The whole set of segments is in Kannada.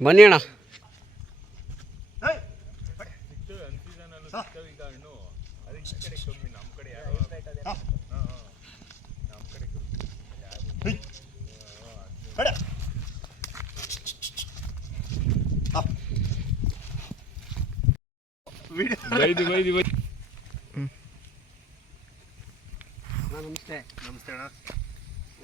ಬನ್ನಿ ಅಣ್ಣ. ಬೈದು ಬೈದು ಬೈ ನಮಸ್ತೆ ನಮಸ್ತೆ ಅಣ್ಣ.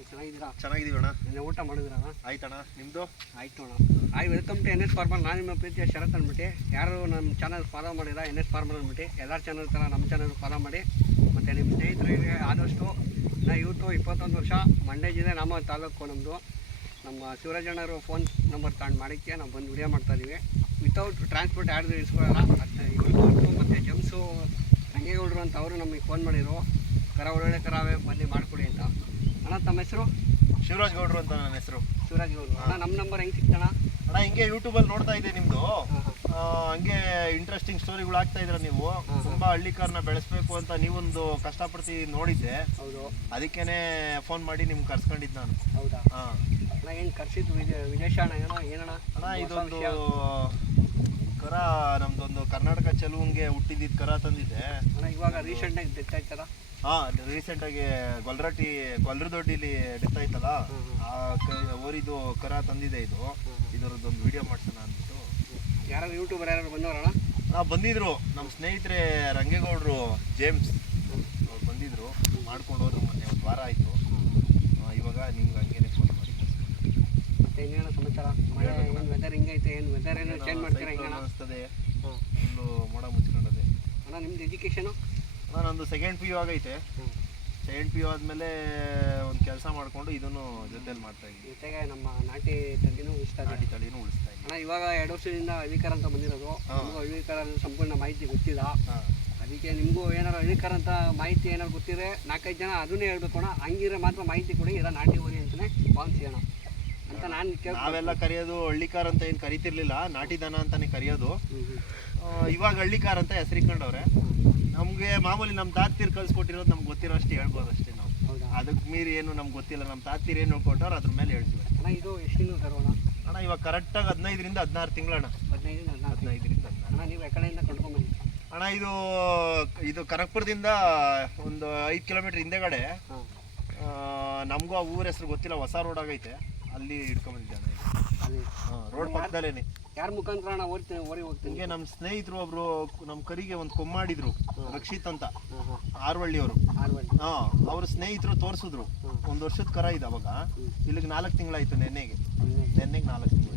ಚೆನ್ನಾಗಿದ್ದೀರಾ? ಚೆನ್ನಾಗಿದೀವಿ ಅಣ್ಣ. ನಿನ್ನೆ ಊಟ ಮಾಡಿದ್ರಣ್ಣ ಆಯ್ತಣ್ಣ ನಿಮ್ಮದು ಆಯ್ತು ಅಣ್ಣ. Hi welcome to N S farmer ನಾನು ನಿಮ್ಮ ಪ್ರೀತಿಯ ಶರತ್ ಅಂದ್ಬಿಟ್ಟು ಯಾರು ನಮ್ಮ ಚಾನಲ್ ಫಾಲೋ ಮಾಡಿಲ್ಲ ಎನ್ ಎಸ್ ಫಾರ್ಮರ್ ಅಂದ್ಬಿಟ್ಟು ಎಲ್ಲ ಚಾನಲ್ ಥರ ನಮ್ಮ ಚಾನಲ್ ಫಾಲೋ ಮಾಡಿ. ಮತ್ತು ನಿಮ್ಮ ಸ್ನೇಹಿತರಿಗೆ ಆದಷ್ಟು ನಾ ಇವತ್ತು ಇಪ್ಪತ್ತೊಂದು ವರ್ಷ ಮಂಡ್ಯ ಜಿಲ್ಲೆ ನಮ್ಮ ತಾಲೂಕು ನಮ್ಮದು ನಮ್ಮ ಶಿವರಾಜಣ್ಣವರು ಫೋನ್ ನಂಬರ್ ತಗೊಂಡು ಮಾಡಿಕ್ಕೆ ನಾವು ಬಂದು ವಿಡಿಯೋ ಮಾಡ್ತಾಯಿದ್ದೀವಿ ವಿತೌಟ್ ಟ್ರಾನ್ಸ್ಪೋರ್ಟ್ ಯಾರ್ದು ಇಸ್ಕೊಳ್ಳಲ್ಲ ಮತ್ತು ಇವ್ರದ್ದು ಮತ್ತು ಜಮ್ಸು ರಂಗೇಗೌಡರು ಅಂತ ಅವರು ನಮಗೆ ಫೋನ್ ಮಾಡಿದ್ರು. ಕರ ಒಳ್ಳೊಳ್ಳೆ ಕರಾವೆ ಬನ್ನಿ ಮಾಡಿಕೊಡಿ ಅಂತ. ಅಣ್ಣ ತಮ್ಮ ಹೆಸರು? ಶಿವರಾಜ್ ಗೌಡ್ರು ಅಂತ ನನ್ನ ಹೆಸರು. ಶಿವರಾಜ್ ಗೌಡ್ರು. ಅಣ್ಣ ನಮ್ಮ ನಂಬರ್ ಹೆಂಗೆ ಸಿಕ್ತಣ ಅಣ್ಣ ಹಿಂಗೆ ಯೂಟ್ಯೂಬಲ್ಲಿ ನೋಡ್ತಾ ಇದ್ದೆ ನಿಮ್ಮದು ಹಂಗೆ ಇಂಟ್ರೆಸ್ಟಿಂಗ್ ಸ್ಟೋರಿಗಳು ಆಗ್ತಾ ಇದ್ರ ನೀವು. ತುಂಬಾ ಹಳ್ಳಿಕಾರನ ಬೆಳೆಸ್ಬೇಕು ಅಂತ ನೀವೊಂದು ಕಷ್ಟಪಡ್ತಿ ನೋಡಿದ್ದೆ. ಹೌದು. ಅದಕ್ಕೇನೆ ಫೋನ್ ಮಾಡಿ ನಿಮ್ಗೆ ಕರ್ಸ್ಕೊಂಡಿದ್ದು ನಾನು. ಹೌದಾ? ಹಾಂ. ಅಣ್ಣ ಏನು ಕರ್ಸಿದ್ದು ವಿಜಯ ವಿದೇಶ ಅಣ್ಣ ಏನೋ ಏನಣ್ಣ ಅಣ್ಣ ಇದೊಂದು. ಕರ ನಮ್ದೊಂದು ಕರ್ನಾಟಕ ಚೆಲುವಂಗೆ ಹುಟ್ಟಿದಿದ್ದು ಕರ ತಂದಿದ್ದೆ. ಅಣ್ಣ ಇವಾಗ ರೀಸೆಂಟಾಗಿ ಡೆತ್ ಆಯ್ತಲ್ಲ ಹಾ ರೀಸೆಂಟ್ ಆಗಿ ಗೊಲ್ರಟ್ಟಿ ಗೊಲ್ರದೊಡ್ಡಿಲಿ ಡೆತ್ ಆಯ್ತಲ್ಲ ಆ ಕ- ಓರಿದು ಕರ ತಂದಿದೆ ಇದು. ಇದರದ್ದೊಂದು ವಿಡಿಯೋ ಮಾಡ್ಸೋಣ ಅಂದ್ಬಿಟ್ಟು. ಯಾರು ಯೂಟ್ಯೂಬರ್ ಯಾರು ಬಂದವರಣ್ಣ? ನಾ ಬಂದಿದ್ರು. ನಮ್ಮ ಸ್ನೇಹಿತರೆ ರಂಗೇಗೌಡರು ಜೇಮ್ಸ್ ಅವ್ರು ಬಂದಿದ್ರು. ಮಾಡ್ಕೊಂಡು ಹೋದ್ರು ಮೊನ್ನೆ ಒಂದು ವಾರ ಆಯಿತು. ಇವಾಗ ನಿಮ್ಗೆ ಮಾಡಿ ಮತ್ತೆ ಇನ್ನೇನು ಸಮಾಚಾರ? ಮಳೆ ಏನು ವೆದರ್ ಹಿಂಗೈತೆ? ಏನು ವೆದರ್ ಏನೋ ಚೇಂಜ್ ಮಾಡ್ತೀರಾ ಹಿಂಗಣ್ಣ? ಅನಿಸ್ತದೆ ಒಂದು ಫುಲ್ಲು ಮೋಡ ಮುಚ್ಕೊಂಡದೆ. ಅಣ್ಣ ನಿಮ್ದು ಎಜುಕೇಷನು ಅಣ್ಣ ನಂದು ಸೆಕೆಂಡ್ ಪಿ ಯು ಆಗೈತೆ. ಸೆಕೆಂಡ್ ಪಿ ಯು ಆದಮೇಲೆ ಒಂದು ಕೆಲಸ ಮಾಡಿಕೊಂಡು ಇದನ್ನು ಜೊತೆಲಿ ಮಾಡ್ತಾ ಇದ್ದೀನಿ. ಜೊತೆಗೆ ನಮ್ಮ ನಾಟಿ ತಳಿನೂ ಇಷ್ಟ ಇದೆ. ನಾಟಿ ತಳಿನೂ ಉಳಿಸ್ತಾ ಇದ್ದೀನಿ. ಅಣ್ಣ ಇವಾಗ ಎರಡು ವರ್ಷದಿಂದ ಹಳ್ಳಿಕಾರ ಅಂತ ಬಂದಿರೋದು. ನಮಗೂ ಹಳ್ಳಿಕಾರ ಸಂಪೂರ್ಣ ಮಾಹಿತಿ ಗೊತ್ತಿಲ್ಲ. ಹಾಂ. ಅದಕ್ಕೆ ನಿಮಗೂ ಏನಾರು ಹಳ್ಳಿಕಾರ ಅಂತ ಮಾಹಿತಿ ಏನಾರು ಗೊತ್ತಿದ್ರೆ ನಾಲ್ಕೈದು ಜನ ಅದನ್ನೇ ಹೇಳ್ಬೇಕು ಅಣ್ಣ. ಹಂಗಿರೋ ಮಾತ್ರ ಮಾಹಿತಿ ಕೊಡಿ ಇಲ್ಲ ನಾಟಿ ಹೋಗಿ ಅಂತಲೇ ಭಾವಿಸೋಣ ಅಂತ ನಾನು ನಾವೆಲ್ಲ ಕರೆಯೋದು ಹಳ್ಳಿಕಾರ್ ಅಂತ ಏನು ಕರಿತಿರ್ಲಿಲ್ಲ ನಾಟಿ ದನ ಅಂತಾನೆ ಕರೆಯೋದು. ಇವಾಗ ಹಳ್ಳಿಕಾರ್ ಅಂತ ಹೆಸರಿಕೊಂಡವ್ರೆ ನಮಗೆ ಮಾಮೂಲಿ ನಮ್ಮ ತಾತ್ತೀರ್ ಕಲ್ಸ್ಕೊಟ್ಟಿರೋದು ನಮ್ಗೆ ಗೊತ್ತಿರೋ ಅಷ್ಟೇ ಹೇಳ್ಬೋದು ಅಷ್ಟೇ ನಾವು. ಅದಕ್ಕೆ ಮೀರಿ ಏನು ನಮ್ಗೆ ಗೊತ್ತಿಲ್ಲ ನಮ್ಮ ತಾತ್ತೀರ್ ಏನು ಹೇಳ್ಕೊಟ್ಟವ್ರು ಅದ್ರ ಮೇಲೆ ಹೇಳ್ತೀವಿ. ಅಣ್ಣ ಇದು ಎಷ್ಟು ತರೋಣ? ಅಣ್ಣ ಇವಾಗ ಕರೆಕ್ಟಾಗಿ ಹದಿನೈದರಿಂದ ಹದಿನಾರು ತಿಂಗಳಣ್ಣ ಅಣ್ಣ. ಹದಿನೈದರಿಂದ ಹದಿನೈದರಿಂದ ಹದಿನಾರು. ಅಣ್ಣ ನೀವು ಎಕಡೆಯಿಂದ ಅಣ್ಣ ಇದು ಇದು ಕನಕಪುರದಿಂದ ಒಂದು ಐದು ಕಿಲೋಮೀಟ್ರ್ ಹಿಂದೆಗಡೆ ನಮಗೂ ಆ ಊರ ಹೆಸರು ಗೊತ್ತಿಲ್ಲ ಹೊಸ ರೋಡ್ ಆಗೈತೆ. ಅಲ್ಲಿ ಇಟ್ಕೊಂಡ್ಬಂದಿದ್ದಾನೆ ಹಾಂ ರೋಡ್ ಪಕ್ಕದಲ್ಲೇನೆ. ಯಾರ ಮುಖಾಂತರ ಅಣ್ಣ ಓಡ್ತೀನಿ ಓಡಿ ಹೋಗ್ತೀನಿ ಹಿಂಗೆ ನಮ್ಮ ಸ್ನೇಹಿತರು ಒಬ್ರು ನಮ್ಮ ಕರಿಗೆ ಒಂದು ಕೊಮ್ಮಾಡಿದ್ರು ರಕ್ಷಿತ್ ಅಂತ. ಆರ್ವಳ್ಳಿ ಅವರು ಆರ್ವಳ್ಳಿಯವರು. ಹಾ ಅವ್ರ ಸ್ನೇಹಿತರು ತೋರಿಸಿದ್ರು. ಒಂದು ವರ್ಷದ ಕರ ಇದೆ ಅವಾಗ ಇಲ್ಲಿಗೆ ನಾಲ್ಕು ತಿಂಗಳಾಯ್ತು ನೆನ್ನೆಗೆ. ನೆನ್ನೆಗೆ. ನಾಲ್ಕು ತಿಂಗಳು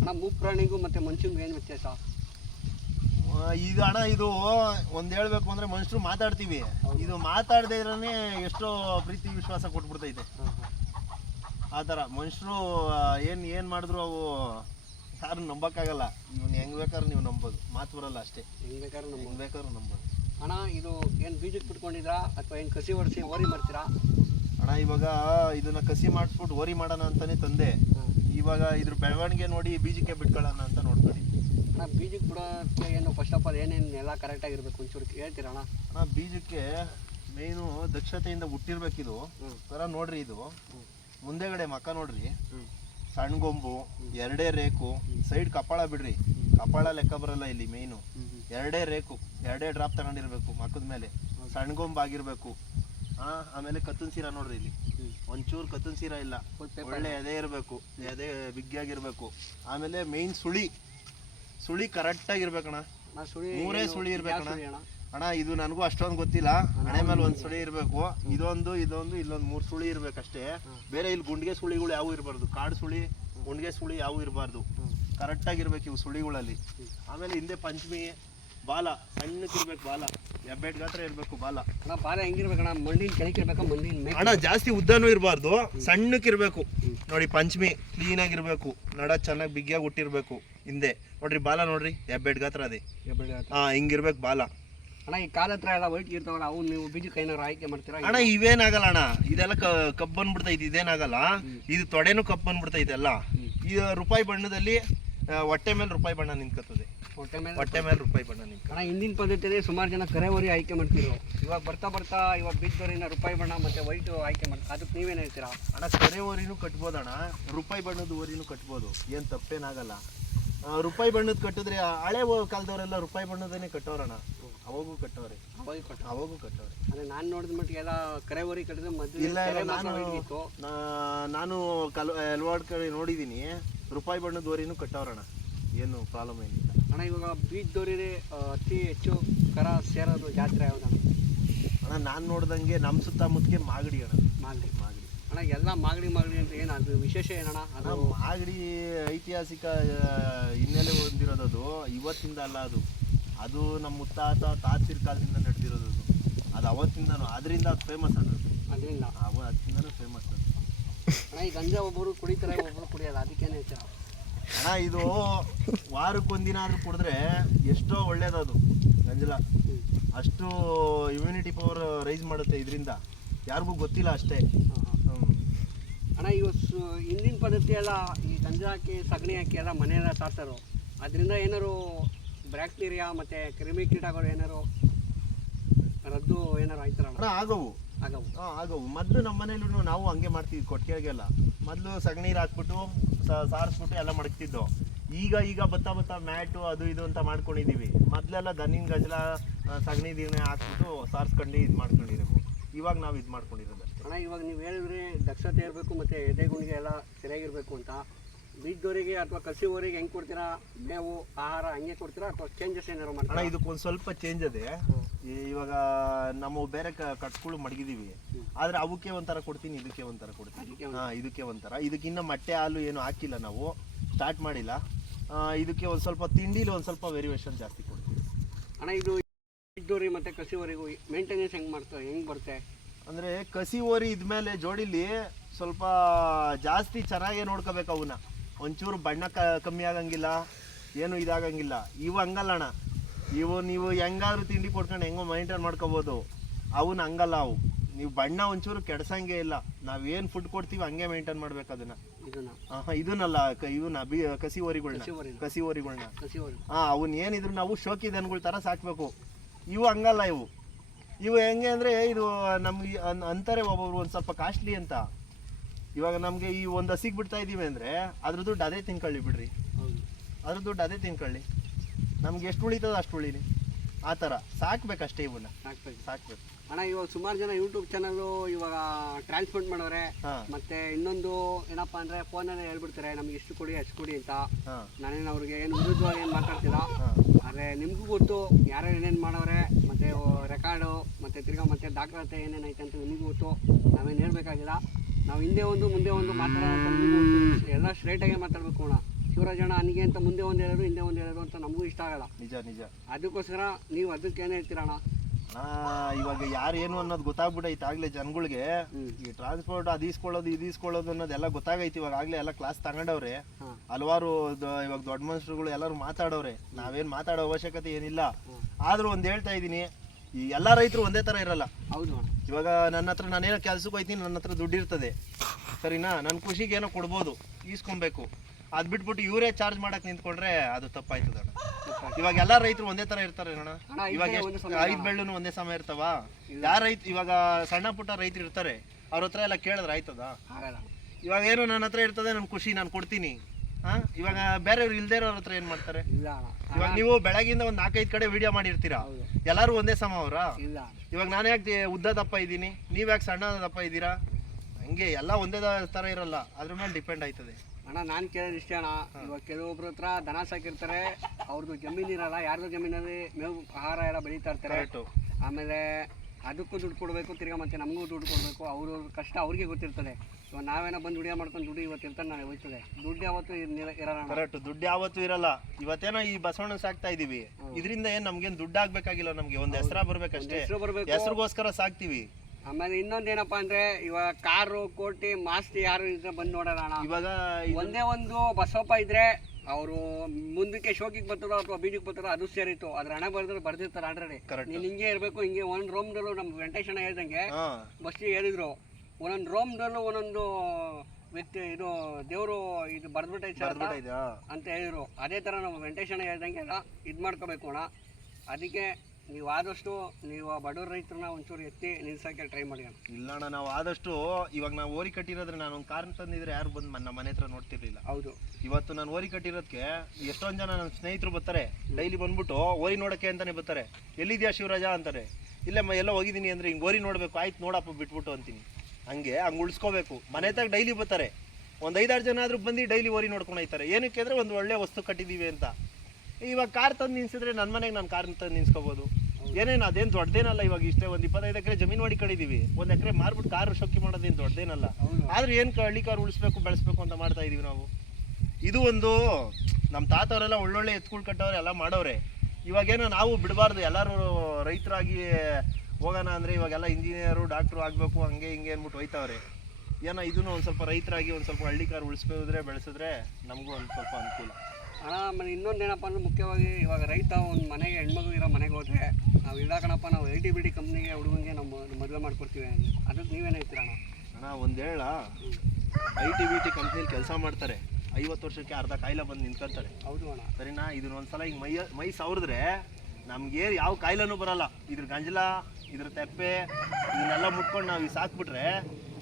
ಅಣ್ಣ ಮೂಪ್ರಾಣಿಗೂ ಪ್ರಾಣಿಗೂ ಮತ್ತು ಮನುಷ್ಯನಿಗೂ ಏನು ವ್ಯತ್ಯಾಸ? ಇದು ಅಣ್ಣ ಇದು ಒಂದ್ ಹೇಳ್ಬೇಕು ಅಂದ್ರೆ ಮನುಷ್ಯರು ಮಾತಾಡ್ತೀವಿ. ಇದು ಮಾತಾಡದೇ ಇರೋನೆ ಎಷ್ಟೋ ಪ್ರೀತಿ ವಿಶ್ವಾಸ ಕೊಟ್ಬಿಡ್ತೈತೆ. ಆ ಥರ. ಮನುಷ್ಯರು ಏನು ಏನು ಮಾಡಿದ್ರು ಅವು ಯಾರು ನಂಬಕ್ಕಾಗಲ್ಲ. ಇವ್ನು ಹೆಂಗ್ ಬೇಕಾದ್ರೂ ನೀವು ನಂಬೋದು. ಮಾತು ಬರಲ್ಲ ಅಷ್ಟೇ. ಹೆಂಗ್ ಬೇಕಾದ್ರೂ ನಮ್ಮ ಹೆಂಗ್ ಬೇಕಾದ್ರೂ ನಂಬೋದು. ಅಣ್ಣ ಇದು ಏನು ಬೀಜಕ್ಕೆ ಬಿಟ್ಕೊಂಡಿದ್ರಾ? ಅಥವಾ ಏನು ಕಸಿ ಹೊಡಿಸಿ ಓರಿ ಮಾಡ್ತೀರಾ? ಅಣ್ಣ ಇವಾಗ ಇದನ್ನ ಕಸಿ ಮಾಡಿಸ್ಬಿಟ್ಟು ಓರಿ ಮಾಡೋಣ ಅಂತಾನೆ ತಂದೆ. ಇವಾಗ ಇದ್ರ ಬೆಳವಣಿಗೆ ನೋಡಿ ಬೀಜಕ್ಕೆ ಬಿಟ್ಕೊಳ್ಳೋಣ ಅಂತ ನೋಡ್ಕೊಂಡಿದ್ವಿ ಅಣ್ಣ ಬೀಜಕ್ಕೆ ಬಿಡೋಕ್ಕೆ ಏನು ಫಸ್ಟ್ ಆಫ್ ಆಲ್ ಏನೇನು ಎಲ್ಲ ಕರೆಕ್ಟಾಗಿರ್ಬೇಕು ಒಂಚೂರು ಹೇಳ್ತೀರಾ ಅಣ್ಣ? ಅಣ್ಣ ಬೀಜಕ್ಕೆ ಮೇಯ್ನು ದಕ್ಷತೆಯಿಂದ ಹುಟ್ಟಿರ್ಬೇಕಿದು ಥರ ನೋಡ್ರಿ ಇದು. ಮುಂದೆಗಡೆ ಮಕ್ಕ ನೋಡ್ರಿ. ಹ್ಞೂ ಸಣ್ಣ ಗೊಂಬು ಎರಡೇ ರೇಕು ಸೈಡ್ ಕಪಾಳ ಬಿಡ್ರಿ. ಕಪಾಳ ಲೆಕ್ಕ ಬರಲ್ಲ ಇಲ್ಲಿ ಮೇಯ್ನು ಎರಡೇ ರೇಕು ಎರಡೇ ಡ್ರಾಪ್ ತಗೊಂಡಿರ್ಬೇಕು ಮಕ್ಕದ ಮೇಲೆ. ಸಣ್ಣ ಗೊಂಬು ಆಗಿರ್ಬೇಕು. ಆ ಆಮೇಲೆ ಕತ್ತನ್ ಸೀರಾ ನೋಡ್ರಿ ಇಲ್ಲಿ. ಒಂಚೂರು ಕತ್ತನ್ ಸೀರಾ ಇಲ್ಲ. ಒಳ್ಳೆ ಎದೆ ಇರಬೇಕು. ಎದೆ ಬಿಗ್ಗಿಯಾಗಿರ್ಬೇಕು. ಆಮೇಲೆ ಮೇಯ್ನ್ ಸುಳಿ. ಸುಳಿ ಕರೆಕ್ಟ್ ಆಗಿರ್ಬೇಕಣ್ಣ. ಮೂರೇ ಸುಳಿ ಇರ್ಬೇಕಣ್ಣ. ಅಣ್ಣ ಇದು ನನಗೂ ಅಷ್ಟೊಂದು ಗೊತ್ತಿಲ್ಲ. ಹಣೆ ಮೇಲೆ ಒಂದು ಸುಳಿ ಇರಬೇಕು. ಇದೊಂದು ಇದೊಂದು ಇಲ್ಲೊಂದು ಮೂರು ಸುಳಿ ಇರ್ಬೇಕಷ್ಟೇ. ಬೇರೆ ಇಲ್ಲಿ ಗುಂಡಿಗೆ ಸುಳಿಗಳು ಯಾವೂ ಇರಬಾರ್ದು. ಕಾಡು ಸುಳಿ ಗುಂಡಿಗೆ ಸುಳಿ ಯಾವೂ ಇರಬಾರ್ದು. ಕರೆಕ್ಟಾಗಿ ಇರ್ಬೇಕು ಇವು ಸುಳಿಗಳಲ್ಲಿ. ಆಮೇಲೆ ಹಿಂದೆ ಪಂಚಮಿ ಬಾಲ. ಸಣ್ಣಕ್ಕಿರ್ಬೇಕು ಬಾಲ. ಹೆಬ್ಬೆಟ್ ಗಾತ್ರ ಇರಬೇಕು ಬಾಲ. ಅಣ್ಣ ಬಾಲ ಹೆಂಗಿರ್ಬೇಕಣ್ಣ ಕೆಳಗೆ ಕೆಳಕಿರ್ಬೇಕು ಮಣ್ಣಿನ ಅಣ್ಣ ಜಾಸ್ತಿ ಉದ್ದನೂ ಇರಬಾರ್ದು. ಸಣ್ಣಕ್ಕಿರ್ಬೇಕು ನೋಡಿ ಪಂಚಮಿ ಕ್ಲೀನಾಗಿರ್ಬೇಕು ನಡ ಚೆನ್ನಾಗಿ ಬಿಗಿಯಾಗಿ ಹುಟ್ಟಿರ್ಬೇಕು. ಹಿಂದೆ. ನೋಡ್ರಿ ಬಾಲ ನೋಡ್ರಿ. ಹೆಬ್ಬೆಟ್ ಗಾತ್ರ ಅದೇ. ಹಾಂ ಹಿಂಗಿರ್ಬೇಕು ಬಾಲ. ಅಣ್ಣ ಈ ಕಾಲ ಹತ್ರ ಎಲ್ಲ ವೈಟ್ ಇರ್ತಾವಲ್ಲ ಅವು ನೀವು ಬೀಜಕ್ಕೆ ಏನಾರು ಆಯ್ಕೆ ಮಾಡ್ತೀರಾ? ಅಣ್ಣ ಇವೇನಾಗಲ್ಲ ಅಣ್ಣ ಇದೆಲ್ಲ ಕ- ಕಪ್ ಬಂದ್ಬಿಡ್ತೈತಿ ಇದೇನಾಗಲ್ಲ ಇದು ತೊಡೆನೂ ಕಪ್ ಬಂದ್ಬಿಡ್ತೈತೆ ಇದೆಲ್ಲ ಇದು ರೂಪಾಯಿ ಬಣ್ಣದಲ್ಲಿ ಹೊಟ್ಟೆ ಮೇಲೆ ರೂಪಾಯಿ ಬಣ್ಣ ನಿಂತ್ಕೊತದೆ ಹೊಟ್ಟೆ ಮೇಲೆ ಹೊಟ್ಟೆ ಮೇಲೆ ರೂಪಾಯಿ ಬಣ್ಣ ನಿಂತ್ಕ ಅಣ್ಣ ಹಿಂದಿನ ಪದ್ಧತಿಯಲ್ಲಿ ಸುಮಾರು ಜನ ಕರೆವರಿ ಆಯ್ಕೆ ಮಾಡ್ತಿದ್ರು. ಇವಾಗ ಬರ್ತಾ ಬರ್ತಾ ಇವಾಗ ಬೀಜದವರಿನ ರೂಪಾಯಿ ಬಣ್ಣ ಮತ್ತೆ ವೈಟ್ ಆಯ್ಕೆ ಮಾಡ್ತಾರೆ ಅದಕ್ಕೆ ನೀವೇನು ಹೇಳ್ತೀರಾ? ಅಣ್ಣ ಕರೆ ಓರಿನೂ ಕಟ್ಬೋದಣ್ಣ ರೂಪಾಯಿ ಬಣ್ಣದ ಓರಿನೂ ಕಟ್ಬೋದು ಏನು ತಪ್ಪೇನಾಗಲ್ಲ. ರೂಪಾಯಿ ಬಣ್ಣದ ಕಟ್ಟಿದ್ರೆ ಹಳೆ ಕಾಲದವರೆಲ್ಲ ರೂಪಾಯಿ ಬಣ್ಣದನ್ನೇ ಕಟ್ಟೋರಣ್ಣ ಅವಾಗೂ ಕಟ್ಟವ್ರೆ. ಅವಾಗ ಕಟ್ಟ ಅವಾಗೂ ಕಟ್ಟವ್ರೆ. ಅದೇ ನಾನು ನೋಡಿದ ಮಟ್ಟಿಗೆ ಎಲ್ಲ ಕರೆ ಕಟ್ಟಿದ್ರೆ ಮದುವೆ ಇಲ್ಲ ಇಲ್ಲ, ನಾನು ನಾ- ನಾನು ಕಲ್ ಹಲವಾರು ಕಡೆ ನೋಡಿದ್ದೀನಿ ರೂಪಾಯಿ ಬಣ್ಣ ಓರಿನೂ ಕಟ್ಟವ್ರಣ ಏನು ಪ್ರಾಬ್ಲಮ್ ಏನಿಲ್ಲ. ಅಣ್ಣ ಇವಾಗ ಬೀಚ್ ಅತಿ ಹೆಚ್ಚು ಕರ ಸೇರೋದು ಜಾತ್ರೆ ಯಾವ್ದಣ್ಣ ಅಣ್ಣ? ನಾನು ನೋಡ್ದಂಗೆ ನಮ್ಮ ಸುತ್ತಮುತ್ತಗೆ ಮಾಗಡಿ ಅಣ್ಣ. ಮಾಗಡಿ. ಮಾಗಡಿ. ಅಣ್ಣ ಎಲ್ಲ ಮಾಗಡಿ ಮಾಗಡಿ ಅಂತ ಏನು ಅದು ವಿಶೇಷ ಏನಣ್ಣ? ಅದು ಮಾಗಡಿ ಐತಿಹಾಸಿಕ ಆ, ಹಿನ್ನೆಲೆ ಹೊಂದಿರೋದು ಅದು ಇವತ್ತಿಂದ ಅಲ್ಲ ಅದು. ಅದು ನಮ್ಮ ಮುತ್ತಾತ ತಾತಿರ್ ಕಾಲದಿಂದ ನಡೆದಿರೋದು ಅದು. ಅವತ್ತಿಂದನೂ ಅದರಿಂದ ಅದು ಫೇಮಸ್ ಅದು. ಅದರಿಂದ. ಅವತ್ತಿಂದನೂ ಫೇಮಸ್ ಅದು. ಅಣ್ಣ ಈ ಗಂಜಾ ಒಬ್ಬರು ಕುಡಿತಾರೆ ಒಬ್ಬರು ಕುಡಿಯೋಲ್ಲ ಅದಕ್ಕೇನೆ ಹೆಚ್ಚು ಅಣ್ಣ ಇದು ವಾರಕ್ಕೊಂದಿನ ಆದರೂ ಕುಡಿದ್ರೆ ಎಷ್ಟೋ ಒಳ್ಳೇದದು ಗಂಜಲ. ಅಷ್ಟು ಇಮ್ಯುನಿಟಿ ಪವರ್ ರೈಸ್ ಮಾಡುತ್ತೆ ಇದರಿಂದ. ಯಾರಿಗೂ ಗೊತ್ತಿಲ್ಲ ಅಷ್ಟೇ. ಅಣ್ಣ ಇವತ್ತು ಹಿಂದಿನ ಪದ್ಧತಿ ಎಲ್ಲ ಈ ಗಂಜಾ ಹಾಕಿ ಸಗಣಿ ಹಾಕಿ ಎಲ್ಲ ಮನೆಯೆಲ್ಲ ಸಾರ್ತಾರೋ ಅದರಿಂದ ಏನಾರು ಬ್ಯಾಕ್ಟೀರಿಯಾ ಮತ್ತು ಕ್ರಿಮಿ ಕೀಟಗಳು ಏನಾರು ರದ್ದು ಏನಾರು ಆಯ್ತಾರ ಆಗವು. ಆಗವು. ಹಾಂ ಆಗವು. ಮೊದಲು ನಮ್ಮ ಮನೇಲೂ ನಾವು ಹಂಗೆ ಮಾಡ್ತಿದ್ವಿ ಕೊಟ್ಟಿಗೆಲ್ಲ ಮೊದಲು ಸಗಣೀರು ಹಾಕ್ಬಿಟ್ಟು ಸಾರಿಸ್ಬಿಟ್ಟು ಎಲ್ಲ ಮಡಗ್ತಿದ್ದೋ. ಈಗ ಈಗ ಬತ್ತಾ ಬತ್ತಾ ಮ್ಯಾಟು ಅದು ಇದು ಅಂತ ಮಾಡ್ಕೊಂಡಿದ್ದೀವಿ ಮೊದಲೆಲ್ಲ ದನಿನ ಗಜಲ ಸಗಣಿ ದಿನ ಹಾಕ್ಬಿಟ್ಟು ಸಾರಿಸ್ಕೊಂಡು ಇದು ಮಾಡ್ಕೊಂಡಿರೋದು ಇವಾಗ ನಾವು ಇದು ಮಾಡ್ಕೊಂಡಿರೋದು ಅಣ್ಣ ಇವಾಗ ನೀವು ಹೇಳಿದ್ರಿ ದಕ್ಷತೆ ಇರಬೇಕು ಮತ್ತು ಎದೆಗುಣಿಗೆ ಎಲ್ಲ ಸರಿಯಾಗಿರ್ಬೇಕು ಅಂತ. ಬೀಜದವರಿಗೆ ಅಥವಾ ಕಸಿವರಿಗೆ ಹೆಂಗೆ ಕೊಡ್ತೀರಾ? ಮೇವು ಆಹಾರ ಹಂಗೆ ಕೊಡ್ತೀರಾ ಅಥವಾ ಚೇಂಜಸ್ ಏನಾರು ಅಣ್ಣ ಮಾಡ್ತೀರಾ ಇದಕ್ಕೊಂದು ಸ್ವಲ್ಪ ಚೇಂಜ್ ಅದೇ. ಈ- ಇವಾಗ ನಾವು ಬೇರೆ ಕ ಕಟ್ಗಳು ಮಡಗಿದೀವಿ. ಆದ್ರೆ ಅವಕ್ಕೆ ಒಂಥರ ಕೊಡ್ತೀನಿ ಇದಕ್ಕೆ ಒಂಥರ ಕೊಡ್ತೀನಿ. ಅದಕ್ಕೆ ಹಾ ಇದಕ್ಕೆ ಒಂಥರ. ಇದಕ್ಕಿನ್ನ ಮೊಟ್ಟೆ ಹಾಲು ಏನು ಹಾಕಿಲ್ಲ ನಾವು. ಸ್ಟಾರ್ಟ್ ಮಾಡಿಲ್ಲ. ಆ, ಇದಕ್ಕೆ ಒಂದು ಸ್ವಲ್ಪ ತಿಂಡಿಲಿ ಒಂದು ಸ್ವಲ್ಪ ವೆರಿಯೇಷನ್ ಜಾಸ್ತಿ ಕೊಡ್ತೀವಿ ಅಣ್ಣ ಇದು ಬೀಜದವ್ರಿ ಮತ್ತು ಕಸಿವರಿಗೂ ಮೇಂಟೆನೆನ್ಸ್ ಹೆಂಗೆ ಮಾಡ್ತಾರೆ ಹೆಂಗೆ ಬರುತ್ತೆ? ಅಂದ್ರೆ ಕಸಿ ಓರಿ ಇದ್ಮೇಲೆ ಜೋಡಿಲಿ ಸ್ವಲ್ಪ ಜಾಸ್ತಿ ಚೆನ್ನಾಗೇ ನೋಡ್ಕೋಬೇಕು ಅವನ್ನ. ಒಂಚೂರು ಬಣ್ಣ ಕ ಕಮ್ಮಿ ಆಗಂಗಿಲ್ಲ ಏನು ಇದಾಗಂಗಿಲ್ಲ. ಇವು ಹಂಗಲ್ಲ ಅಣ್ಣ. ಇವು ನೀವು ಹೆಂಗಾದ್ರೂ ತಿಂಡಿ ಕೊಟ್ಕೊಂಡು ಹೆಂಗೋ ಮೈಂಟೈನ್ ಮಾಡ್ಕೋಬೋದು. ಅವನ್ನ ಹಂಗಲ್ಲ ಅವು. ನೀವು ಬಣ್ಣ ಒಂಚೂರು ಕೆಡ್ಸಂಗೆ ಇಲ್ಲ. ನಾವೇನು ಫುಡ್ ಕೊಡ್ತೀವಿ ಹಂಗೆ ಮೇಂಟೈನ್ ಮಾಡ್ಬೇಕು ಅದನ್ನ. ಹಾಂ ಇದನ್ನಲ್ಲ ಇವನ್ನ ಬಿ ಕಸಿ ಓರಿಗಳ್ನ ಕಸಿ ಓರಿಗಳ್ನ ಹಾಂ ಹಾ ಅವನ್ ಏನಿದ್ರು ನಾವು ಶೋಕಿ ದನಗಳ ತರ ಸಾಕ್ಬೇಕು. ಇವು ಹಂಗಲ್ಲ ಇವು. ಇವು ಹೆಂಗೆ ಅಂದರೆ ಇದು ನಮ್ಗೆ ಅಂತಾರೆ ಒಬ್ಬೊಬ್ರು ಒಂದು ಸ್ವಲ್ಪ ಕಾಸ್ಟ್ಲಿ ಅಂತ. ಇವಾಗ ನಮ್ಗೆ ಈ ಒಂದು ಹಸಿಗ್ ಬಿಡ್ತಾ ಇದೀವಿ ಅಂದ್ರೆ ಅದ್ರ ದುಡ್ಡು ಅದೇ ತಿನ್ಕೊಳ್ಳಿ ಬಿಡ್ರಿ. ಹೌದು. ಅದ್ರ ದುಡ್ಡು ಅದೇ ತಿನ್ಕೊಳ್ಳಿ. ನಮ್ಗೆ ಎಷ್ಟು ಉಳಿತದ ಅಷ್ಟು ಉಳಿಲಿ. ಆ ಥರ ಸಾಕ್ಬೇಕಷ್ಟೇ ಇವನ್ನ ಸಾಕ್ಬೇಕು. ಸಾಕ್ಬೇಕು. ಅಣ್ಣ ಇವಾಗ ಸುಮಾರು ಜನ ಯೂಟ್ಯೂಬ್ ಚಾನಲ್ ಇವಾಗ ಟ್ರಾನ್ಸ್ಪೋರ್ಟ್ ಮಾಡೋರೆ. ಮತ್ತೆ ಇನ್ನೊಂದು ಏನಪ್ಪಾ ಅಂದ್ರೆ ಫೋನಲ್ಲಿ ಹೇಳ್ಬಿಡ್ತಾರೆ ನಮ್ಗೆ ಇಷ್ಟು ಕೊಡಿ ಅಷ್ಟು ಕೊಡಿ ಅಂತ. ನಾನೇನು ಅವ್ರಿಗೆ ಏನು ವಿರುದ್ಧವಾಗಿ ಏನು ಮಾತಾಡ್ತಿಲ್ಲ. ಆದ್ರೆ ನಿಮಗೂ ಗೊತ್ತು ಯಾರು ಏನೇನು ಮಾಡೋರೆ ಮತ್ತೆ ರೆಕಾರ್ಡು ಮತ್ತೆ ತಿರ್ಗಾ ಮತ್ತೆ ಏನೇನು ಏನೇನೈತೆ ಅಂತ ನಿಮಗೂ ಗೊತ್ತು. ನಾವೇನು ಹೇಳ್ಬೇಕಾಗಿಲ್ಲ. ನಾವು ಹಿಂದೆ ಒಂದು ಮುಂದೆ ಒಂದು ಮಾತಾಡೋದು ಅಂತ ನಿಮಗೂ ಆಗಿ ಎಲ್ಲ ಸ್ಟ್ರೈಟಾಗೆ ಮಾತಾಡಬೇಕು ಅಣ್ಣ. ಶಿವರಾಜಣ್ಣ ಅಣ್ಣ ನನಗೆ ಅಂತ ಮುಂದೆ ಒಂದು ಹೇಳೋದು ಹಿಂದೆ ಒಂದು ಹೇಳೋದು ಅಂತ ನಮಗೂ ಇಷ್ಟ ಆಗಲ್ಲ. ನಿಜ ನಿಜ. ಅದಕ್ಕೋಸ್ಕರ ನೀವು ಅದಕ್ಕೆ ಏನು ಹೇಳ್ತೀರ ಅಣ್ಣ? ಆ, ಇವಾಗ ಯಾರು ಏನು ಅನ್ನೋದು ಗೊತ್ತಾಗ್ಬಿಟ್ಟೈತೆ ಆಗ್ಲೇ ಜನಗಳಿಗೆ. ಈ ಟ್ರಾನ್ಸ್ಪೋರ್ಟ್ ಅದು ಇಸ್ಕೊಳ್ಳೋದು ಇದು ಇಸ್ಕೊಳ್ಳೋದು ಅನ್ನೋದೆಲ್ಲ ಗೊತ್ತಾಗೈತಿ ಇವಾಗ. ಆಗ್ಲೇ ಎಲ್ಲ ಕ್ಲಾಸ್ ತಗೊಂಡವ್ರೆ. ಹಲವಾರು ಇವಾಗ ದೊಡ್ಡ ಮನುಷ್ಯರುಗಳು ಎಲ್ಲರೂ ಮಾತಾಡೋರೆ ನಾವೇನು ಮಾತಾಡೋ ಅವಶ್ಯಕತೆ ಏನಿಲ್ಲ. ಆದ್ರೂ ಒಂದ್ ಹೇಳ್ತಾ ಇದೀನಿ ಈ ಎಲ್ಲಾ ರೈತರು ಒಂದೇ ತರ ಇರಲ್ಲ. ಹೌದು ಇವಾಗ ನನ್ನ ಹತ್ರ ನಾನೇನೋ ಕೆಲಸಕ್ಕೆ ಹೋಯ್ತೀನಿ ನನ್ನ ಹತ್ರ ದುಡ್ಡು ಇರ್ತದೆ. ಸರಿನಾ? ನನ್ನ ಖುಷಿಗೆ ಏನೋ ಕೊಡ್ಬೋದು ಈಸ್ಕೊಬೇಕು. ಅದ್ ಬಿಟ್ಬಿಟ್ಟು ಇವರೇ ಚಾರ್ಜ್ ಮಾಡಕ್ ನಿಂತ್ಕೊಂಡ್ರೆ ಅದು ತಪ್ಪಾಯ್ತದ ಇವಾಗ ಎಲ್ಲಾ ರೈತರು ಒಂದೇ ತರ ಇರ್ತಾರೆ ಅಣ್ಣ ಇವಾಗ ಐದ್ ಬೆಳ್ಳುನು ಒಂದೇ ಸಮಯ ಇರ್ತಾವ? ಯಾರ ರೈತ ಇವಾಗ ಸಣ್ಣ ಪುಟ್ಟ ರೈತರು ಇರ್ತಾರೆ ಅವ್ರ ಹತ್ರ ಎಲ್ಲ ಕೇಳಿದ್ರೆ ಆಯ್ತದ? ಇವಾಗ ಏನು ನನ್ನ ಹತ್ರ ಇರ್ತದೆ ನನ್ ಖುಷಿ ನಾನು ಕೊಡ್ತೀನಿ. ಹಾ? ಇವಾಗ ಬೇರೆಯವ್ರು ಇಲ್ದೇ ಇರೋರ ಹತ್ರ ಏನ್ ಮಾಡ್ತಾರೆ? ಇಲ್ಲ. ಇವಾಗ ನೀವು ಬೆಳಗಿಂದ ಒಂದ್ ನಾಲ್ಕೈದು ಕಡೆ ವಿಡಿಯೋ ಮಾಡಿರ್ತೀರಾ? ಎಲ್ಲಾರು ಒಂದೇ ಸಮ ಅವ್ರಾ? ಇಲ್ಲ. ಇವಾಗ ನಾನು ಯಾಕೆ ಉದ್ದ ದಪ್ಪ ಇದ್ದೀನಿ? ನೀವ್ ಯಾಕೆ ಸಣ್ಣ ದಪ್ಪ ಇದ್ದೀರಾ? ಹಂಗೆ ಎಲ್ಲ ಒಂದೇ ತರ ಇರಲ್ಲ. ಅದ್ರ ಮೇಲೆ ಡಿಪೆಂಡ್ ಆಯ್ತದೆ. ಅಣ್ಣ ನಾನು ಕೇಳೋದು ಇಷ್ಟೇ ಅಣ್ಣ. ಇವಾಗ ಕೆಲವೊಬ್ರ ಹತ್ರ ದನ ಸಾಕಿರ್ತಾರೆ. ಅವ್ರದ್ದು ಜಮೀನು ಇರಲ್ಲ ಯಾರ್ದು ಜಮೀನಲ್ಲಿ ಮೇವು ಆಹಾರ ಎಲ್ಲ ಬೆಳೀತಾ ಇರ್ತಾರೆ. ಆಮೇಲೆ ಅದಕ್ಕೂ ದುಡ್ಡು ಕೊಡಬೇಕು ತಿರ್ಗಾ ಮತ್ತೆ ನಮಗೂ ದುಡ್ಡು ಕೊಡಬೇಕು ಅವ್ರ ಕಷ್ಟ ಅವ್ರಿಗೆ ಗೊತ್ತಿರ್ತದೆ. ಇವಾಗ ನಾವೇನೋ ಬಂದು ದುಡಿಯೋ ಮಾಡ್ಕೊಂಡು ದುಡ್ಡು ಇವತ್ತು ಇರ್ತಾನೆ ನಾಳೆ ಹೋಯ್ತದೆ. ದುಡ್ಡು ಯಾವತ್ತು ಇರ್- ಇರಲ್ಲ. ಕರೆಕ್ಟ್ ದುಡ್ಡು ಯಾವತ್ತೂ ಇರಲ್ಲ. ಇವತ್ತೇನೋ ಈ ಬಸವಣ್ಣ ಸಾಕ್ತಾ ಇದೀವಿ. ಇದರಿಂದ ಏನ್ ನಮ್ಗೇನ್ ದುಡ್ಡು ಆಗ್ಬೇಕಾಗಿಲ್ಲ ನಮ್ಗೆ? ಒಂದ್ ಹೆಸರ ಬರ್ಬೇಕಷ್ಟೇ. ಹೆಸರು ಬರಬೇಕು. ಹೆಸರಿಗೋಸ್ಕರ ಸಾಕ್ತಿವಿ. ಆಮೇಲೆ ಇನ್ನೊಂದು ಏನಪ್ಪ ಅಂದ್ರೆ ಇವಾಗ ಕಾರು ಕೋಟಿ ಮಾಸ್ತಿ ಯಾರು ಇದ್ರೆ ಬಂದು ನೋಡೋಣ ಇವಾಗ ಒಂದೇ ಒಂದು ಬಸವಪ್ಪ ಇದ್ರೆ ಅವರು ಮುಂದಕ್ಕೆ ಶೋಕಿಗೆ ಬರ್ತಾರೋ ಅಥವಾ ಬೀದಿಗೆ ಬರ್ತಾರೋ ಅದು ಸೇರಿತ್ತು ಅದ್ರ ಹಣ ಬರೆದ್ರೆ ಬರ್ದಿರ್ತಾರೆ ಆಲ್ರೆಡಿ. ನೀನು ಹಿಂಗೆ ಇರಬೇಕು ಹಿಂಗೆ ಒಂದು ರೋಮ್ದಲ್ಲೂ ನಮ್ಮ ವೆಂಕಟೇಶಣ್ಣ ಹೇಳ್ದಂಗೆ ಹಾ. ಬಸ್ಲಿ ಹೇಳಿದ್ರು. ಒಂದೊಂದು ರೂಮ್ದಲ್ಲೂ ಒಂದೊಂದು ವ್ಯಕ್ತಿ ಇದು ದೇವರು ಇದು ಬರ್ದ್ಬಿಟ್ಟೈತೆ ಅಂತ ಹೇಳಿದ್ರು. ಅದೇ ಥರ ನಮ್ಮ ವೆಂಕಟೇಶಣ್ಣ ಹೇಳ್ದಂಗೆ ಅಲ್ಲ ಇದು ಮಾಡ್ಕೋಬೇಕು ಅಣ್ಣ. ಅದಕ್ಕೆ ನೀವು ಆದಷ್ಟು ನೀವು ಬಡವ್ರ ರೈತರನ್ನ ಒಂಚೂರು ಎತ್ತಿ ನಿಲ್ಸೋಕ್ಕೆ ಟ್ರೈ ಮಾಡಿ ಅಣ್ಣ ಇಲ್ಲ ಅಣ್ಣ ನಾವು ಆದಷ್ಟು ಇವಾಗ ನಾವು ಓರಿ ಕಟ್ಟಿರೋದ್ರೆ ನಾನು ಒಂದು ಕಾರ್ ತಂದಿದ್ರೆ ಯಾರು ಬಂದು ನಮ್ಮ ಮನೆ ಹತ್ರ ನೋಡ್ತಿರ್ಲಿಲ್ಲ. ಹೌದು. ಇವತ್ತು ನಾನು ಓರಿ ಕಟ್ಟಿರೋದಕ್ಕೆ ಎಷ್ಟೊಂದು ಜನ ನನ್ನ ಸ್ನೇಹಿತರು ಬರ್ತಾರೆ ಡೈಲಿ ಬಂದ್ಬಿಟ್ಟು ಓರಿ ನೋಡಕ್ಕೆ ಅಂತಲೇ ಬರ್ತಾರೆ. ಎಲ್ಲಿದ್ಯಾ ಶಿವರಾಜ ಅಂತಾರೆ. ಇಲ್ಲೇ ಮ ಎಲ್ಲ ಹೋಗಿದ್ದೀನಿ ಅಂದ್ರೆ ಹಿಂಗೆ ಓರಿ ನೋಡಬೇಕು ಆಯ್ತು ನೋಡಪ್ಪ ಬಿಟ್ಬಿಟ್ಟು ಅಂತೀನಿ. ಹಂಗೆ ಹಂಗೆ ಉಳಿಸ್ಕೋಬೇಕು. ಮನೆ ತಾಗ ಡೈಲಿ ಬರ್ತಾರೆ. ಒಂದು ಐದಾರು ಜನ ಆದರೂ ಬಂದು ಡೈಲಿ ಓರಿ ನೋಡ್ಕೊಂಡು ಹೋಗ್ತಾರೆ. ಏನಕ್ಕೆ ಅಂದರೆ ಒಂದು ಒಳ್ಳೆ ವಸ್ತು ಕಟ್ಟಿದ್ದೀವಿ ಅಂತ. ಇವಾಗ ಕಾರ್ ತಂದು ನಿಲ್ಸಿದ್ರೆ ನನ್ನ ಮನೆಗೆ ನಾನು ಕಾರ್ ತಂದು ನಿನ್ಸ್ಕೋಬೋದು ಏನೇನು ಅದೇನು ದೊಡ್ಡದೇನಲ್ಲ ಇವಾಗ ಇಷ್ಟೇ ಒಂದು ಇಪ್ಪತ್ತೈದು ಎಕರೆ ಜಮೀನು ಮಾಡಿ ಕಡಿದೀವಿ ಒಂದು ಎಕರೆ ಮಾರ್ಬಿಟ್ಟು ಕಾರ್ ಶೋಕಿ ಮಾಡೋದೇನು ದೊಡ್ಡದೇನಲ್ಲ. ಆದ್ರೆ ಏನು ಹಳ್ಳಿ ಕಾರ್ ಉಳಿಸ್ಬೇಕು ಬೆಳೆಸ್ಬೇಕು ಅಂತ ಮಾಡ್ತಾ ಇದೀವಿ ನಾವು. ಇದು ಒಂದು ನಮ್ಮ ತಾತವರೆಲ್ಲ ಒಳ್ಳೊಳ್ಳೆ ಎತ್ಕೊಳ್ ಕಟ್ಟವ್ರೆ ಎಲ್ಲ ಮಾಡೋರೆ ಇವಾಗೇನೋ ನಾವು ಬಿಡಬಾರ್ದು ಎಲ್ಲರೂ ರೈತರಾಗಿ ಹೋಗೋಣ ಅಂದರೆ ಇವಾಗೆಲ್ಲ ಇಂಜಿನಿಯರು ಡಾಕ್ಟ್ರು ಆಗಬೇಕು ಹಂಗೆ ಹಿಂಗೆ ಅಂದ್ಬಿಟ್ಟು ಹೋಯ್ತವ್ರೆ. ಏನೋ ಇದನ್ನು ಒಂದು ಸ್ವಲ್ಪ ರೈತರಾಗಿ ಒಂದು ಸ್ವಲ್ಪ ಹಳ್ಳಿ ಕಾರ್ ಉಳಿಸ್ಬೋದ್ರೆ ಬೆಳೆಸಿದ್ರೆ ನಮಗೂ ಒಂದು ಸ್ವಲ್ಪ ಅನುಕೂಲ. ಅಣ್ಣ ಆಮೇಲೆ ಇನ್ನೊಂದು ಏನಪ್ಪ ಅಂದ್ರೆ ಮುಖ್ಯವಾಗಿ ಇವಾಗ ರೈತ ಒಂದು ಮನೆಗೆ ಹೆಣ್ಮಗು ಇರೋ ಮನೆಗೆ ಹೋದ್ರೆ ನಾವು ಇಲ್ಲ ಕಣಪ್ಪ ನಾವು ಐ ಟಿ ಬಿ ಡಿ ಕಂಪ್ನಿಗೆ ಹುಡುಗನಿಗೆ ನಮ್ಮ ಮದುವೆ ಮಾಡ್ಕೊಡ್ತೀವಿ ಅದಕ್ಕೆ ನೀವೇನು ಹೇಳ್ತೀರ ಅಣ್ಣ? ಅಣ್ಣ ಒಂದು ಹೇಳ ಐ ಟಿ ಬಿ ಟಿ ಕಂಪ್ನಿಲಿ ಕೆಲಸ ಮಾಡ್ತಾರೆ. ಐವತ್ತು ವರ್ಷಕ್ಕೆ ಅರ್ಧ ಕಾಯಿಲೆ ಬಂದು ನಿಂತ್ಕೊಂತಾರೆ. ಹೌದು ಅಣ್ಣ. ಸರಿನಾ? ಇದನ್ನ ಒಂದ್ಸಲ ಈಗ ಮೈ ಮೈ ಸವರಿದ್ರೆ ನಮ್ಗೆ ಯಾವ ಕಾಯಿಲೆನೂ ಬರಲ್ಲ. ಇದ್ರ ಗಂಜಲ ಇದ್ರ ತೆಪ್ಪೆ ಇದನ್ನೆಲ್ಲ ಮುಟ್ಕೊಂಡು ನಾವು ಸಾಕ್ಬಿಟ್ರೆ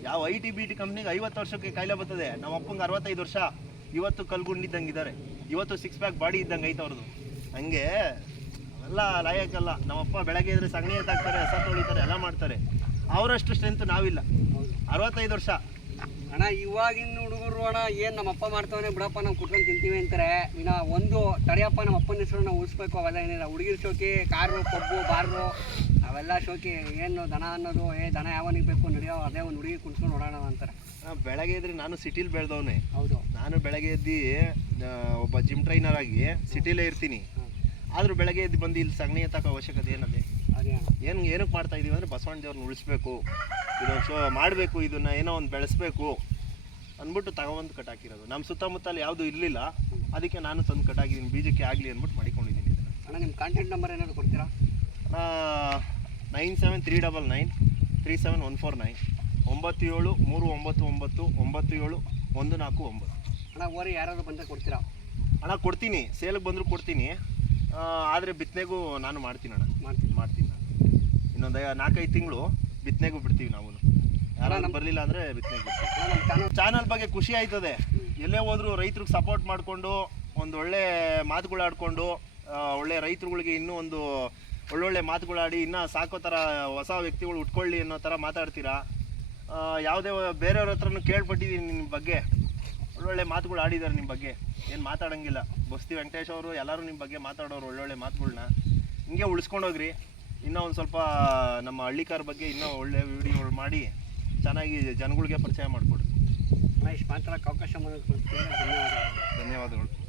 ಯಾವ ಐ ಟಿ ಬಿ ಟಿ ಕಂಪ್ನಿಗೆ ಐವತ್ತು ವರ್ಷಕ್ಕೆ ಕಾಯಿಲೆ ಬರ್ತದೆ? ನಮ್ಮ ಅಪ್ಪಂಗೆ ಅರವತ್ತೈದು ವರ್ಷ. ಇವತ್ತು ಕಲ್ಗುಂಡಿದ್ದಂಗೆ ಇದ್ದಾರೆ ಇವತ್ತು ಸಿಕ್ಸ್ ಪ್ಯಾಕ್ ಬಾಡಿ ಇದ್ದಂಗೆ ಐತೆ ಅವ್ರದ್ದು. ಹಂಗೆ ಅವೆಲ್ಲ ಲಾಯಕ್ಕಲ್ಲ ನಮ್ಮಪ್ಪ ಬೆಳಗ್ಗೆ ಇದ್ರೆ ಸಗಣಿ ಎತ್ತಾಕ್ತಾರೆ ಹಸ ತೊಳಿತಾರೆ ಎಲ್ಲ ಮಾಡ್ತಾರೆ. ಅವರಷ್ಟು ಸ್ಟ್ರೆಂತ್ ನಾವಿಲ್ಲ. ಅರವತ್ತೈದು ವರ್ಷ. ಅಣ್ಣ, ಇವಾಗಿನ ಹುಡುಗರು ಅಣ್ಣ, ಏನು ನಮ್ಮಪ್ಪ ಮಾಡ್ತಾವನೆ ಬಿಡಪ್ಪ, ನಾವು ಕುಟ್ಕೊಂಡು ತಿಂತೀವಿ ಅಂತಾರೆ. ಇನ್ನ ಒಂದು ತಡೆಯಪ್ಪ ನಮ್ಮ ಅಪ್ಪನ ಹೆಸರು ನಾವು ಉಳಿಸ್ಬೇಕು, ಅವೆಲ್ಲ ಏನಿಲ್ಲ. ಹುಡುಗಿರ್ ಶೋಕಿ, ಕಾರು ಪಬ್ಬು ಬಾರು ಅವೆಲ್ಲ ಶೋಕಿ ಏನು ದನ ಅನ್ನೋದು ಏ ದನ ಯಾವನಿಗೆ ಬೇಕು ನಡೆಯೋ ಅದೇ ಒಂದು ಹುಡುಗಿ ಕುಡ್ಸ್ಕೊಂಡು ಓಡಾಡೋಣ ಅಂತಾರೆ. ಆ, ಬೆಳಗ್ಗೆ ಇದ್ರೆ ನಾನು ಸಿಟಿಲಿ ಬೆಳೆದವನೇ. ಹೌದು. ನಾನು ಬೆಳಗ್ಗೆ ಎದ್ದು ಆ, ಒಬ್ಬ ಜಿಮ್ ಟ್ರೈನರ್ ಆಗಿ ಸಿಟಿಲೇ ಇರ್ತೀನಿ. ಆದರೂ ಆದ್ರೂ ಬೆಳಗ್ಗೆ ಎದ್ದು ಬಂದು ಇಲ್ಲಿ ಸಗಣಿ ಎತ್ತಕ್ಕೆ ಅವಶ್ಯಕತೆ ಏನದೆ? ಅದೇ. ಅಣ್ಣ ಏನು ಏನಕ್ಕೆ ಮಾಡ್ತಾ ಇದೀವಿ ಅಂದರೆ ಬಸವಣ್ಣ ದೇವ್ರನ್ನ ಉಳಿಸ್ಬೇಕು. ಇದೊಂದು ಶೋ ಮಾಡಬೇಕು ಇದನ್ನ ಏನೋ ಒಂದು ಬೆಳೆಸ್ಬೇಕು ಅಂದ್ಬಿಟ್ಟು ತಗೊಬಂದು ಕಟ್ಟಾಕಿರೋದು ನಮ್ಮ ಸುತ್ತಮುತ್ತಲು ಯಾವುದು ಇರಲಿಲ್ಲ ಅದಕ್ಕೆ ನಾನು ತಂದು ಕಟ್ಟಾಕಿದ್ದೀನಿ ಬೀಜಕ್ಕೆ ಆಗಲಿ ಅಂದ್ಬಿಟ್ಟು ಮಾಡಿಕೊಂಡಿದ್ದೀನಿ ಇದನ್ನು. ಅಣ್ಣ ನಿಮ್ಮ ಕಾಂಟ್ಯಾಕ್ಟ್ ನಂಬರ್ ಏನಾದ್ರು ಕೊಡ್ತೀರಾ? Nine seven three double nine three seven one four nine ಒಂಬತ್ತು ಏಳು ಮೂರು ಒಂಬತ್ತು ಒಂಬತ್ತು ಒಂಬತ್ತು ಏಳು ಒಂದು ನಾಲ್ಕು ಒಂಬತ್ತು. ಅಣ್ಣ ಓರಿ ಯಾರಾದರೂ ಬಂದರೆ ಕೊಡ್ತೀರಾ? ಹಣ ಕೊಡ್ತೀನಿ ಸೇಲಿಗೆ ಬಂದರೂ ಕೊಡ್ತೀನಿ. ಆದರೆ ಬಿತ್ತನೆಗೂ ನಾನು ಮಾಡ್ತೀನಿ ಅಣ್ಣ. ಮಾಡ್ತೀನಿ. ಮಾಡ್ತೀನಿ ನಾನು. ಇನ್ನೊಂದು ನಾಲ್ಕೈದು ತಿಂಗಳು ಬಿತ್ತನೆಗೂ ಬಿಡ್ತೀವಿ ನಾವು ಯಾರು ಬರಲಿಲ್ಲ ಅಂದರೆ ಬಿತ್ತನೆಗೆ ಚಾನಲ್ ಬಗ್ಗೆ ಖುಷಿ ಆಯ್ತದೆ. ಎಲ್ಲೇ ಹೋದರೂ ರೈತರಿಗೆ ಸಪೋರ್ಟ್ ಮಾಡಿಕೊಂಡು ಒಂದು ಒಳ್ಳೆ ಮಾತುಗಳಾಡ್ಕೊಂಡು ಒಳ್ಳೆ ರೈತರುಗಳಿಗೆ ಇನ್ನೂ ಒಂದು ಒಳ್ಳೊಳ್ಳೆ ಮಾತುಗಳಾಡಿ ಇನ್ನೂ ಸಾಕೋ ಥರ ಹೊಸ ವ್ಯಕ್ತಿಗಳು ಉಟ್ಕೊಳ್ಳಿ ಅನ್ನೋ ಥರ ಮಾತಾಡ್ತೀರಾ? ಯಾವುದೇ ಬೇರೆಯವ್ರ ಹತ್ರನೂ ಕೇಳ್ಪಟ್ಟಿದ್ದೀನಿ ನಿಮ್ಮ ಬಗ್ಗೆ. ಒಳ್ಳೊಳ್ಳೆ ಮಾತುಗಳು ಆಡಿದ್ದಾರೆ ನಿಮ್ಮ ಬಗ್ಗೆ. ಏನು ಮಾತಾಡಂಗಿಲ್ಲ. ಬಸ್ತಿ ವೆಂಕಟೇಶ್ ಅವರು ಎಲ್ಲರೂ ನಿಮ್ಮ ಬಗ್ಗೆ ಮಾತಾಡೋರು ಒಳ್ಳೊಳ್ಳೆ ಮಾತುಗಳನ್ನ ಹಿಂಗೆ ಉಳಿಸ್ಕೊಂಡೋಗ್ರಿ ಇನ್ನೂ ಒಂದು ಸ್ವಲ್ಪ ನಮ್ಮ ಹಳ್ಳಿಕಾರ ಬಗ್ಗೆ ಇನ್ನೂ ಒಳ್ಳೆ ವಿಡಿಯೋಗಳು ಮಾಡಿ ಚೆನ್ನಾಗಿ ಜನಗಳಿಗೆ ಪರಿಚಯ ಮಾಡಿಕೊಡ್ರಿ. ಮಹೇಶ್ ಇಷ್ಟು ಮಾತಾಡೋಕ್ಕೆ ಅವಕಾಶ ಮಾಡೋದು ಧನ್ಯವಾದಗಳು. ಧನ್ಯವಾದಗಳು.